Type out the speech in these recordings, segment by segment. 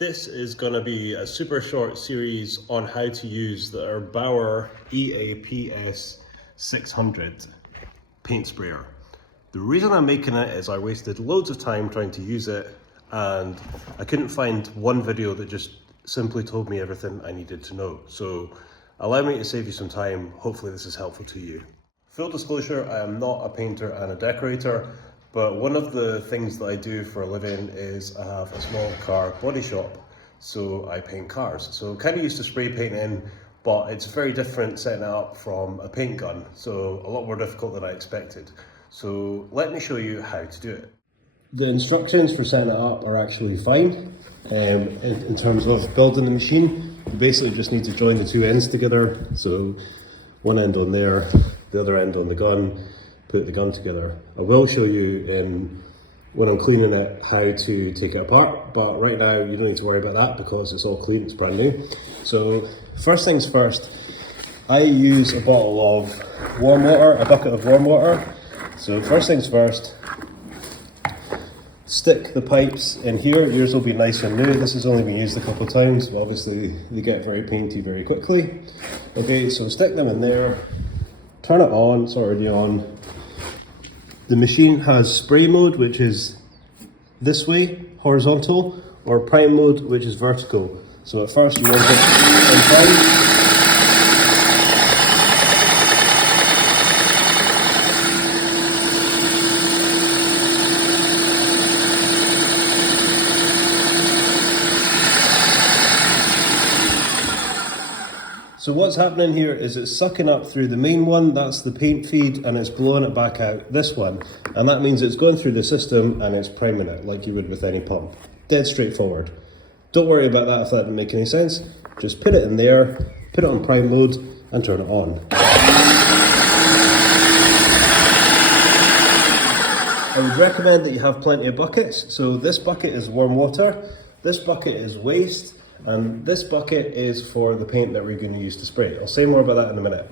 This is going to be a super short series on how to use the Erbaeur EAPS600 paint sprayer. The reason I'm making it is I wasted loads of time trying to use it and I couldn't find one video that just simply told me everything I needed to know. So allow me to save you some time. Hopefully this is helpful to you. Full disclosure, I am not a painter and a decorator, but one of the things that I do for a living is I have a small car body shop, so I paint cars. So kind of used to spray painting, but it's very different setting it up from a paint gun, so a lot more difficult than I expected. So let me show you how to do it. The instructions for setting it up are actually fine. In terms of building the machine, you basically just need to join the two ends together. So one end on there, the other end on the gun, put the gun together. I will show you when I'm cleaning it how to take it apart, but right now you don't need to worry about that because it's all clean, it's brand new. So first things first, I use a bottle of warm water, a bucket of warm water. So first things first, stick the pipes in here. Yours will be nice and new. This has only been used a couple of times, but obviously they get very painty very quickly. Okay, so stick them in there, turn it on, it's already on. The machine has spray mode, which is this way, horizontal, or prime mode, which is vertical. So at first you want it in prime. So what's happening here is it's sucking up through the main one, that's the paint feed, and it's blowing it back out this one. And that means it's going through the system and it's priming it like you would with any pump. Dead straightforward. Don't worry about that if that didn't make any sense. Just put it in there, put it on prime mode and turn it on. I would recommend that you have plenty of buckets. So this bucket is warm water, this bucket is waste, and this bucket is for the paint that we're going to use to spray. I'll say more about that in a minute.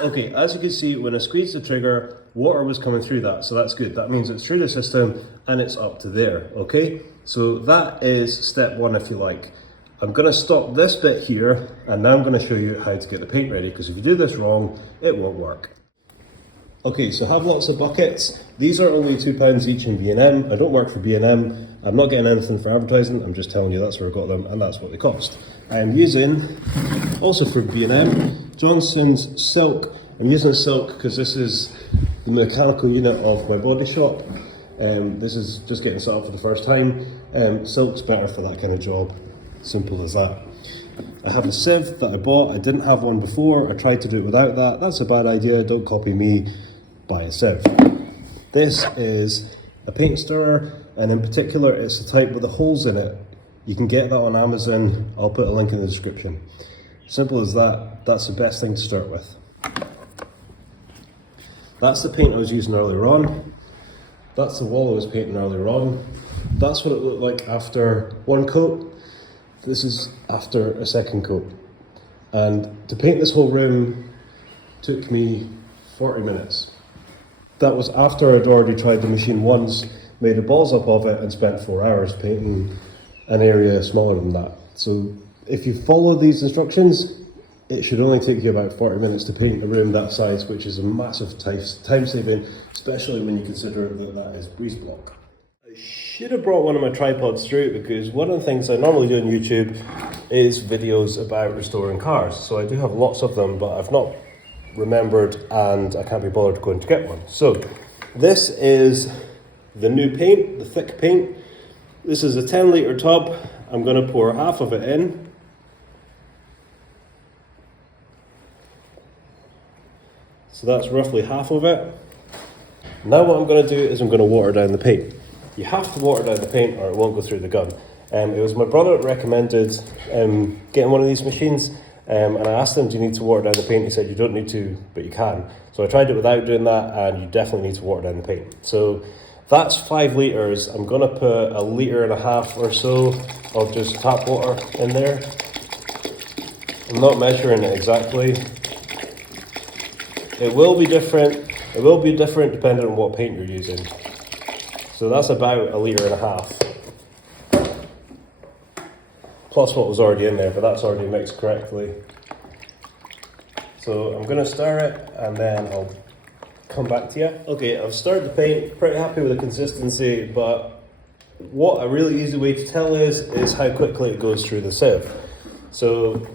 Okay, as you can see, when I squeezed the trigger, water was coming through that, so that's good. That means it's through the system and it's up to there, okay? So that is step one, if you like. I'm gonna stop this bit here, and now I'm gonna show you how to get the paint ready, because if you do this wrong, it won't work. Okay, so have lots of buckets. These are only £2 each in B&M. I don't work for B&M. I'm not getting anything for advertising. I'm just telling you that's where I got them, and that's what they cost. I am using, also for B&M, Johnson's Silk. I'm using Silk because this is the mechanical unit of my body shop. This is just getting set up for the first time. Silk's better for that kind of job. Simple as that. I have a sieve that I bought. I didn't have one before. I tried to do it without that. That's a bad idea. Don't copy me. Buy a sieve. This is a paint stirrer, and in particular it's the type with the holes in it. You can get that on Amazon. I'll put a link in the description. Simple as that. That's the best thing to start with. That's the paint I was using earlier on. That's the wall I was painting earlier on. That's what it looked like after one coat. This is after a second coat. And to paint this whole room took me 40 minutes. That was after I'd already tried the machine once, made a balls up of it, and spent 4 hours painting an area smaller than that. So if you follow these instructions, it should only take you about 40 minutes to paint a room that size, which is a massive time saving, especially when you consider that that is breeze block. I should have brought one of my tripods through, because one of the things I normally do on YouTube is videos about restoring cars. So I do have lots of them, but I've not remembered and I can't be bothered going to get one. So this is the new paint, the thick paint. This is a 10-litre tub. I'm going to pour half of it in. So that's roughly half of it. Now what I'm going to do is I'm going to water down the paint. You have to water down the paint or it won't go through the gun. It was my brother that recommended getting one of these machines, and I asked him, do you need to water down the paint? He said you don't need to, but you can. So I tried it without doing that, and you definitely need to water down the paint. So That's 5 litres. I'm going to put 1.5 litres or so of just tap water in there. I'm not measuring it exactly. It will be different. It will be different depending on what paint you're using. So that's about 1.5 litres. Plus what was already in there, but that's already mixed correctly. So I'm going to stir it and then I'll come back to you. Okay, I've stirred the paint, pretty happy with the consistency, but what a really easy way to tell is how quickly it goes through the sieve. So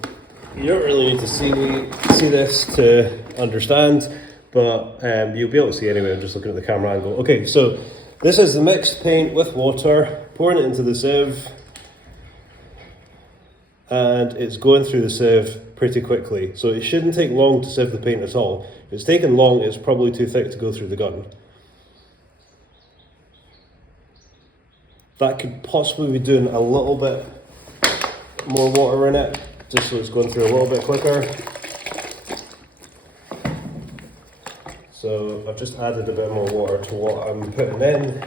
you don't really need to see this to understand, but you'll be able to see anyway. I'm just looking at the camera angle. Okay, so this is the mixed paint with water, pouring it into the sieve, and it's going through the sieve pretty quickly. So it shouldn't take long to sieve the paint at all. If it's taken long, it's probably too thick to go through the gun. That could possibly be doing a little bit more water in it, just so it's going through a little bit quicker. So I've just added a bit more water to what I'm putting in.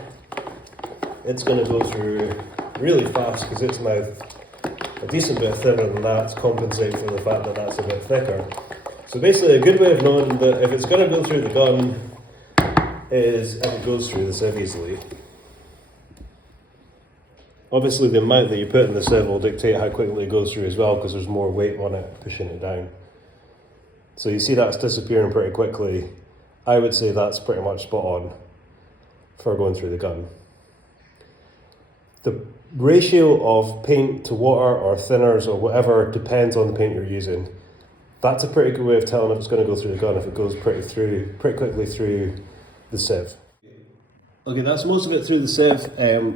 It's going to go through really fast because it's now a decent bit thinner than that to compensate for the fact that that's a bit thicker. So basically a good way of knowing that if it's going to go through the gun is if it goes through the sieve easily. Obviously the amount that you put in the sieve will dictate how quickly it goes through as well, because there's more weight on it pushing it down. So you see that's disappearing pretty quickly. I would say that's pretty much spot on for going through the gun. The ratio of paint to water or thinners or whatever depends on the paint you're using. That's a pretty good way of telling if it's going to go through the gun, if it goes pretty quickly through the sieve. Okay, that's most of it through the sieve.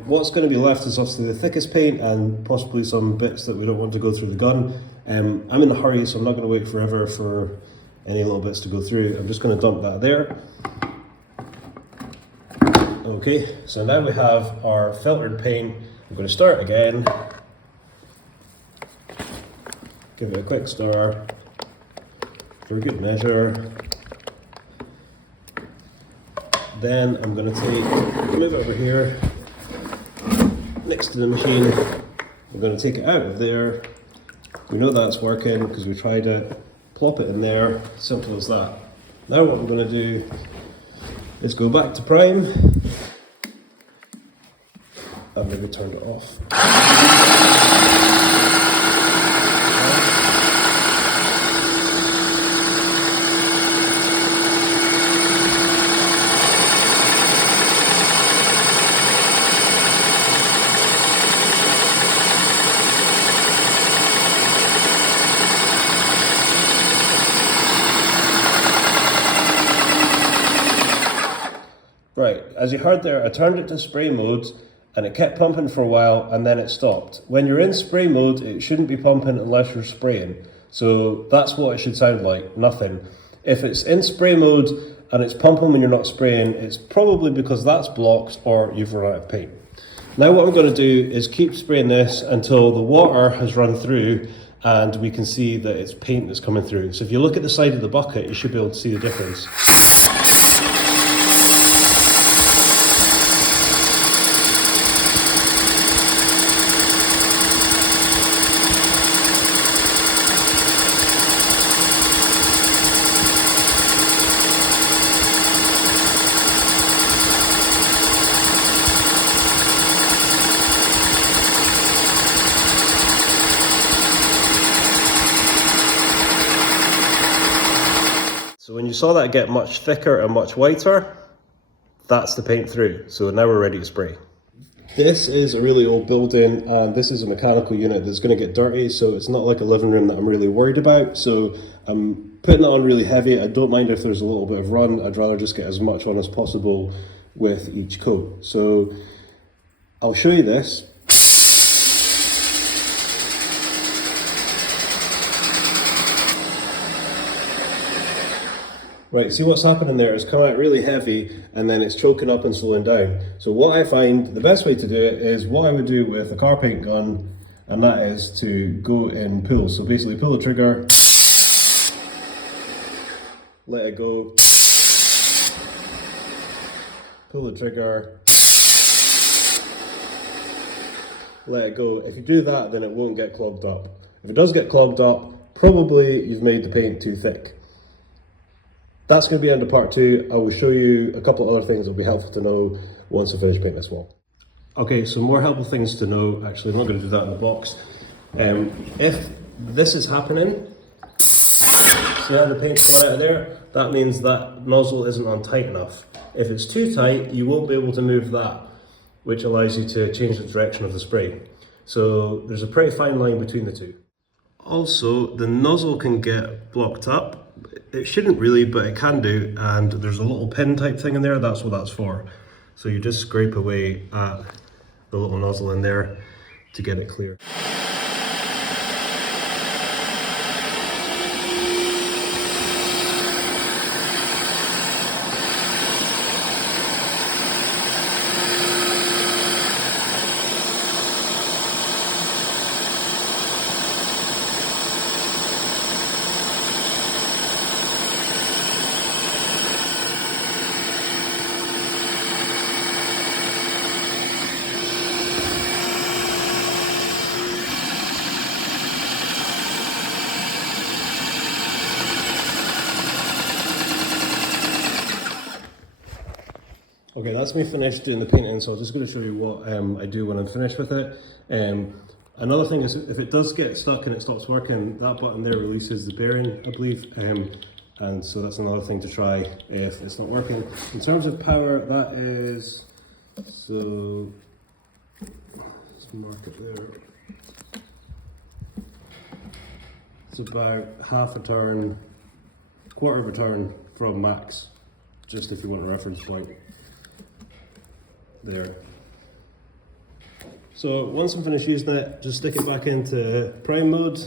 What's going to be left is obviously the thickest paint and possibly some bits that we don't want to go through the gun. I'm in a hurry, so I'm not going to wait forever for any little bits to go through. I'm just going to dump that there. Okay, so now we have our filtered paint. I'm going to stir it again. Give it a quick stir for good measure. Then I'm going to move it over here next to the machine. I'm going to take it out of there. We know that's working because we tried it. Plop it in there, simple as that. Now what we're going to do is go back to prime and maybe turn it off. Right, as you heard there, I turned it to spray mode and it kept pumping for a while and then it stopped. When you're in spray mode, it shouldn't be pumping unless you're spraying. So that's what it should sound like, nothing. If it's in spray mode and it's pumping when you're not spraying, it's probably because that's blocked or you've run out of paint. Now what we're going to do is keep spraying this until the water has run through and we can see that it's paint that's coming through. So if you look at the side of the bucket, you should be able to see the difference. So when you saw that get much thicker and much whiter, that's the paint through. So now we're ready to spray. This is a really old building and this is a mechanical unit that's going to get dirty, so it's not like a living room that I'm really worried about. So I'm putting it on really heavy. I don't mind if there's a little bit of run. I'd rather just get as much on as possible with each coat. So I'll show you this. Right, see what's happening there? It's coming out really heavy and then it's choking up and slowing down. So what I find the best way to do it is what I would do with a car paint gun, and that is to go in pulls. So basically pull the trigger, let it go, pull the trigger, let it go. If you do that, then it won't get clogged up. If it does get clogged up, probably you've made the paint too thick. That's going to be end of part 2. I will show you a couple of other things that will be helpful to know once I finish painting this wall. Okay, so more helpful things to know. Actually, I'm not going to do that in the box. If this is happening, see how the paint's coming out of there? That means that nozzle isn't on tight enough. If it's too tight, you won't be able to move that, which allows you to change the direction of the spray. So there's a pretty fine line between the two. Also, the nozzle can get blocked up. It shouldn't really, but it can do, and there's a little pin type thing in there, that's what that's for. So you just scrape away at the little nozzle in there to get it clear. Okay, that's me finished doing the painting, so I'm just going to show you what I do when I'm finished with it. Another thing is, if it does get stuck and it stops working, that button there releases the bearing, I believe, and so that's another thing to try if it's not working. In terms of power, that is, so let's mark it there. It's about half a turn, quarter of a turn from max, just if you want a reference point. There. So once I'm finished using it, just stick it back into prime mode,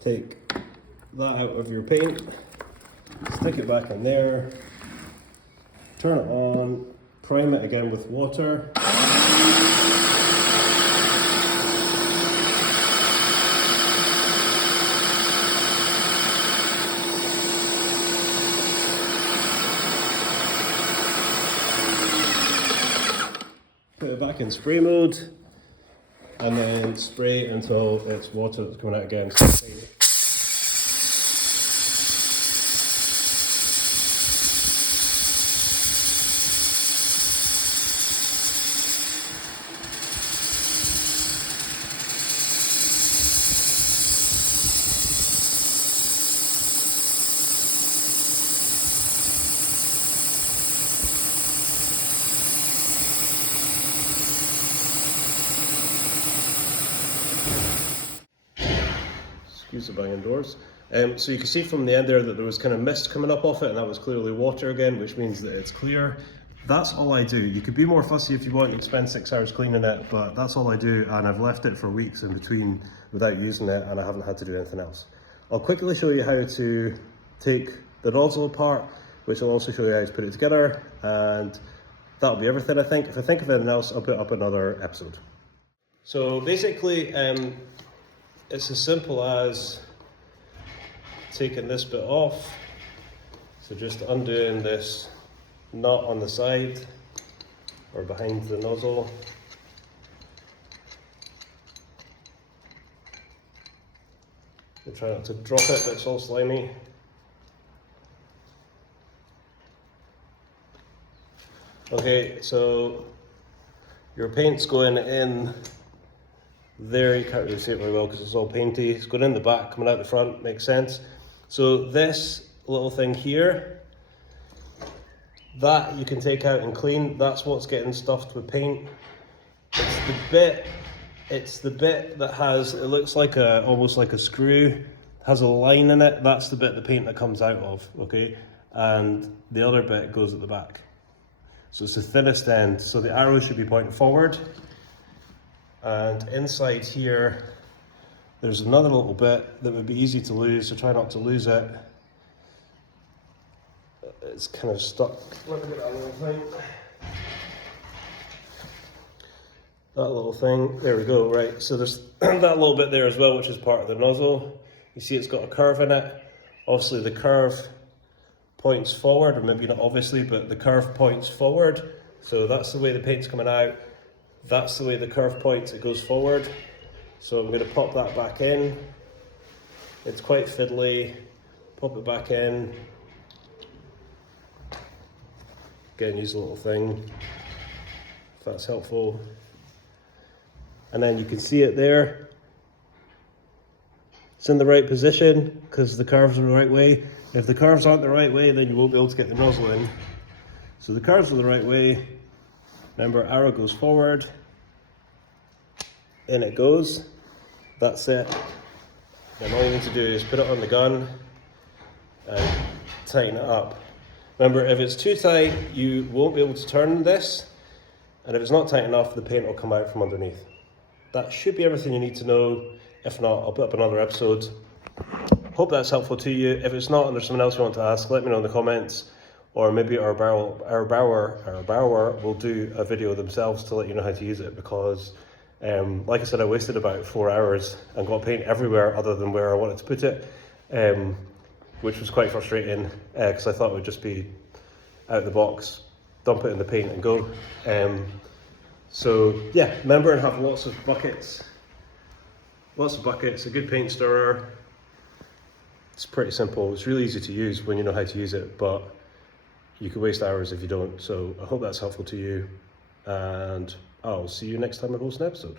take that out of your paint, stick it back in there, turn it on, prime it again with water. Put it back in spray mode, and then spray until it's water that's coming out again. Excuse the banging doors. So you can see from the end there that there was kind of mist coming up off it, and that was clearly water again, which means that it's clear. That's all I do. You could be more fussy if you want to spend 6 hours cleaning it, but that's all I do, and I've left it for weeks in between without using it, and I haven't had to do anything else. I'll quickly show you how to take the nozzle apart, which will also show you how to put it together, and that'll be everything, I think. If I think of anything else, I'll put up another episode. So basically, it's as simple as taking this bit off, so just undoing this nut on the side or behind the nozzle. We'll try not to drop it, but it's all slimy. Okay, so your paint's going in there. You can't really see it very well because it's all painty. It's going in the back, coming out the front, makes sense. So this little thing here, that you can take out and clean. That's what's getting stuffed with paint. It's the bit that has, it looks like almost like a screw, has a line in it. That's the bit the paint that comes out of, okay? And the other bit goes at the back. So it's the thinnest end. So the arrow should be pointing forward. And inside here, there's another little bit that would be easy to lose, so try not to lose it. It's kind of stuck. Let me get that little thing. That little thing, there we go, right. So there's that little bit there as well, which is part of the nozzle. You see it's got a curve in it. Obviously the curve points forward, or maybe not obviously, but the curve points forward. So that's the way the paint's coming out. That's the way the curve points, it goes forward. So I'm going to pop that back in. It's quite fiddly. Pop it back in. Again, use a little thing, if that's helpful. And then you can see it there. It's in the right position because the curves are the right way. If the curves aren't the right way, then you won't be able to get the nozzle in. So the curves are the right way. Remember, arrow goes forward. In it goes. That's it. Then all you need to do is put it on the gun and tighten it up. Remember, if it's too tight, you won't be able to turn this. And if it's not tight enough, the paint will come out from underneath. That should be everything you need to know. If not, I'll put up another episode. Hope that's helpful to you. If it's not and there's someone else you want to ask, let me know in the comments. Or maybe Erbaeur will do a video themselves to let you know how to use it, because like I said, I wasted about 4 hours and got paint everywhere other than where I wanted to put it, which was quite frustrating because I thought it would just be out of the box, dump it in the paint and go. So yeah, remember, and have lots of buckets. Lots of buckets, a good paint stirrer. It's pretty simple. It's really easy to use when you know how to use it, but you could waste hours if you don't. So I hope that's helpful to you, and I'll see you next time I post an episode.